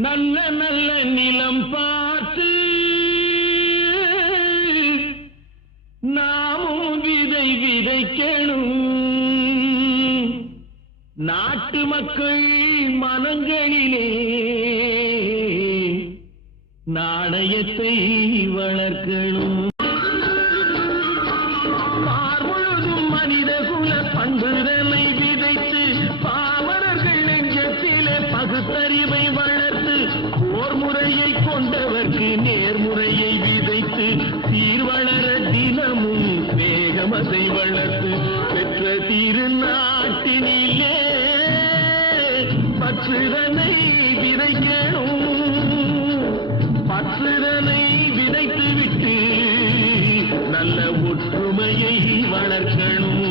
நல்ல நல்ல நிலம் பார்த்து நாமும் விதை விதைக்கணும். நாட்டு மக்கள் மனங்களிலே நாணயத்தை வளர்க்கணும். பார்முழுதும் மனிதகுல பண்புதனை விதைத்து பாமரர்கள் நெஞ்சத்திலே பகுத்தறிவை வளர்த்து போர் முறையை கொண்டவர்க்கு நேர்முறையை விதைத்து சீர்வளர தினமும் வேகமதை வளர்த்து பெற்ற திருநாட்டினிலே பற்றுதனை விதைக்கணும். பற்றுதனை விதைத்து விட்டு நல்ல ஒற்றுமையை வளர்க்கணும்.